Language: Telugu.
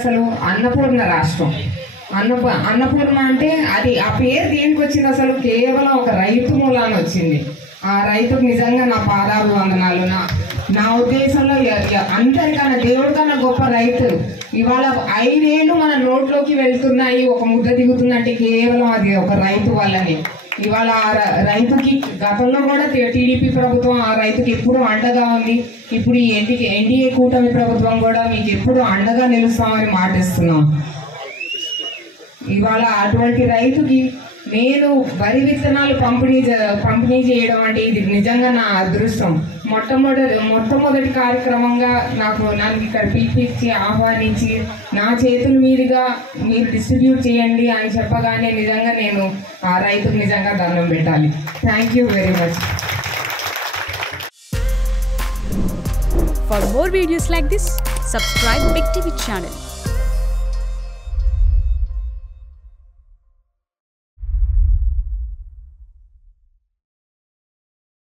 అసలు అన్నపూర్ణ రాష్ట్రం. అన్నపూర్ణ అంటే అది ఆ పేరు దేనికి వచ్చింది? అసలు కేవలం ఒక రైతు మూలాన వచ్చింది. ఆ రైతుకు నిజంగా నా పాదాభివందనాలు. నా ఉద్దేశంలో అందరికన్నా దేవుడికన్నా గొప్ప రైతు. ఇవాళ 5 ఏళ్ళు మన నోట్లోకి వెళ్తున్నాయి, ఒక ముద్ద దిగుతుందంటే కేవలం అది ఒక రైతు వల్లనే. ఇవాళ ఆ రైతుకి గతంలో కూడా టీడీపీ ప్రభుత్వం ఆ రైతుకి ఎప్పుడు అండగా ఉంది. ఇప్పుడు ఈ ఎన్డీఏ కూటమి ప్రభుత్వం కూడా మీకు ఎప్పుడు అండగా నిలుస్తామని మాటిస్తున్నాం. ఇవాళ అటువంటి రైతుకి నేను వరి విత్తనాలు పంపిణీ చేయడం అంటే ఇది నిజంగా నా అదృష్టం. మొట్టమొదటి కార్యక్రమంగా నన్ను ఇక్కడ పిలిపించి ఆహ్వానించి నా చేతుల మీదుగా మీరు డిస్ట్రిబ్యూట్ చేయండి అని చెప్పగానే నిజంగా నేను ఆ రైతుకు నిజంగా దండం పెట్టాలి. Thank you very much. For more videos like this, subscribe Big TV channel.